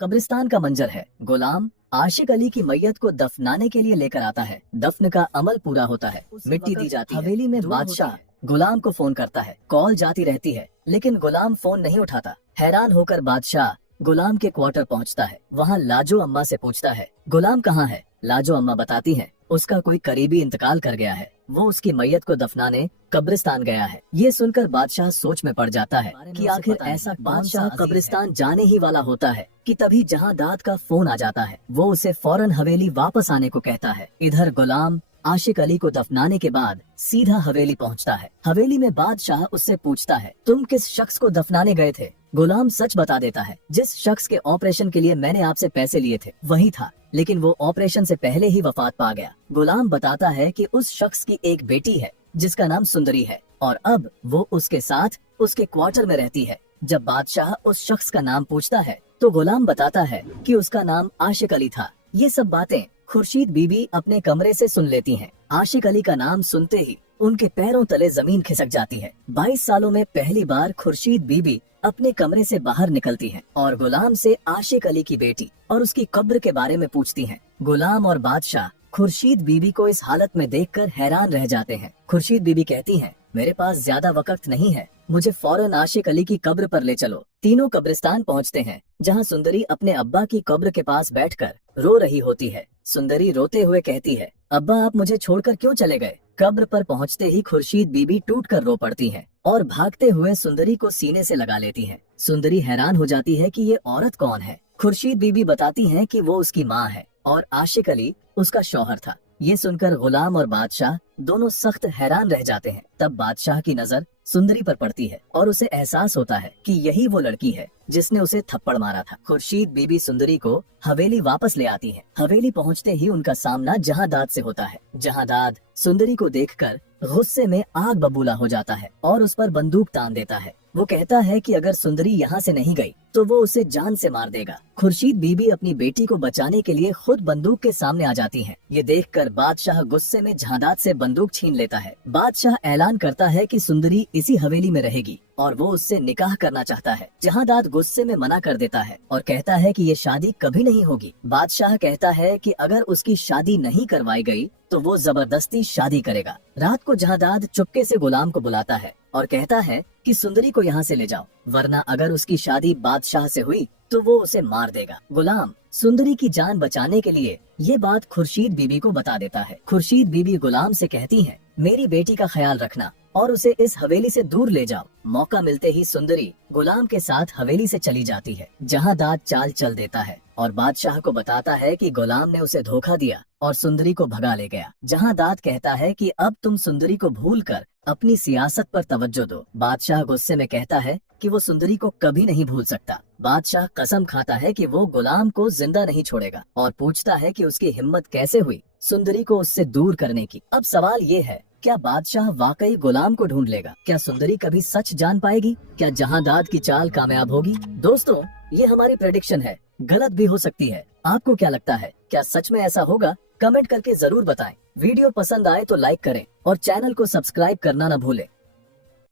कब्रिस्तान का मंजर है। गुलाम आशिक अली की मैयत को दफनाने के लिए लेकर आता है। दफन का अमल पूरा होता है, मिट्टी दी जाती है। हवेली में बादशाह गुलाम को फोन करता है। कॉल जाती रहती है लेकिन गुलाम फोन नहीं उठाता। हैरान होकर बादशाह गुलाम के क्वार्टर पहुंचता है। वहां लाजो अम्मा से पूछता है, गुलाम कहाँ है? लाजो अम्मा बताती हैं, उसका कोई करीबी इंतकाल कर गया है, वो उसकी मैयत को दफनाने कब्रिस्तान गया है। ये सुनकर बादशाह सोच में पड़ जाता है कि आखिर ऐसा बादशाह कब्रिस्तान जाने ही वाला होता है कि तभी जहांदाद का फोन आ जाता है। वो उसे फौरन हवेली वापस आने को कहता है। इधर गुलाम आशिक अली को दफनाने के बाद सीधा हवेली पहुंचता है। हवेली में बादशाह उससे पूछता है, तुम किस शख्स को दफनाने गए थे? गुलाम सच बता देता है, जिस शख्स के ऑपरेशन के लिए मैंने आपसे पैसे लिए थे वही था, लेकिन वो ऑपरेशन से पहले ही वफात पा गया। गुलाम बताता है कि उस शख्स की एक बेटी है जिसका नाम सुंदरी है और अब वो उसके साथ उसके क्वार्टर में रहती है। जब बादशाह उस शख्स का नाम पूछता है तो गुलाम बताता है कि उसका नाम आशिक अली था। ये सब बातें खुर्शीद बीबी अपने कमरे से सुन लेती हैं। आशिक अली का नाम सुनते ही उनके पैरों तले जमीन खिसक जाती है। 22 सालों में पहली बार खुर्शीद बीबी अपने कमरे से बाहर निकलती हैं और गुलाम से आशिक अली की बेटी और उसकी कब्र के बारे में पूछती हैं। गुलाम और बादशाह खुर्शीद बीबी को इस हालत में देखकर हैरान रह जाते हैं। खुर्शीद बीबी कहती हैं, मेरे पास ज्यादा वक्त नहीं है, मुझे फौरन आशिक अली की कब्र पर ले चलो। तीनों कब्रिस्तान पहुंचते हैं जहां सुंदरी अपने अब्बा की कब्र के पास बैठकर रो रही होती है। सुंदरी रोते हुए कहती है, अब्बा आप मुझे छोड़कर क्यों चले गए? कब्र पर पहुंचते ही खुर्शीद बीबी टूटकर रो पड़ती हैं और भागते हुए सुंदरी को सीने से लगा लेती हैं। सुंदरी हैरान हो जाती है कि ये औरत कौन है। खुर्शीद बीबी बताती हैं कि वो उसकी माँ है और आशिक अली उसका शौहर था। ये सुनकर गुलाम और बादशाह दोनों सख्त हैरान रह जाते हैं। तब बादशाह की नजर सुंदरी पर पड़ती है और उसे एहसास होता है कि यही वो लड़की है जिसने उसे थप्पड़ मारा था। खुर्शीद बीबी सुंदरी को हवेली वापस ले आती है। हवेली पहुंचते ही उनका सामना जहांदाद से होता है। जहांदाद सुंदरी को देखकर गुस्से में आग बबूला हो जाता है और उस पर बंदूक तान देता है। वो कहता है कि अगर सुंदरी यहाँ से नहीं गई तो वो उसे जान से मार देगा। खुर्शीद बीबी अपनी बेटी को बचाने के लिए खुद बंदूक के सामने आ जाती हैं। ये देखकर बादशाह गुस्से में जहांदाद से बंदूक छीन लेता है। बादशाह ऐलान करता है कि सुंदरी इसी हवेली में रहेगी और वो उससे निकाह करना चाहता है। जहांदाद गुस्से में मना कर देता है और कहता है कि ये शादी कभी नहीं होगी। बादशाह कहता है कि अगर उसकी शादी नहीं करवाई गई तो वो जबरदस्ती शादी करेगा। रात को जहांदाद चुपके से गुलाम को बुलाता है और कहता है कि सुंदरी को यहाँ से ले जाओ, वरना अगर उसकी शादी बादशाह से हुई तो वो उसे मार देगा। गुलाम सुंदरी की जान बचाने के लिए ये बात खुर्शीद बीबी को बता देता है। खुर्शीद बीबी गुलाम से कहती है, मेरी बेटी का ख्याल रखना और उसे इस हवेली से दूर ले जाओ। मौका मिलते ही सुंदरी गुलाम के साथ हवेली से चली जाती है। जहांदाद चाल चल देता है और बादशाह को बताता है कि गुलाम ने उसे धोखा दिया और सुंदरी को भगा ले गया। जहांदाद कहता है कि अब तुम सुंदरी को भूलकर अपनी सियासत पर तवज्जो दो। बादशाह गुस्से में कहता है कि वो सुंदरी को कभी नहीं भूल सकता। बादशाह कसम खाता है कि वो गुलाम को जिंदा नहीं छोड़ेगा और पूछता है कि उसकी हिम्मत कैसे हुई सुंदरी को उससे दूर करने की। अब सवाल ये है, क्या बादशाह वाकई गुलाम को ढूंढ लेगा? क्या सुंदरी कभी सच जान पाएगी? क्या जहांदाद की चाल कामयाब होगी? दोस्तों, ये हमारी प्रेडिक्शन है, गलत भी हो सकती है। आपको क्या लगता है, क्या सच में ऐसा होगा? कमेंट करके जरूर बताएं। वीडियो पसंद आए तो लाइक करें और चैनल को सब्सक्राइब करना न भूलें।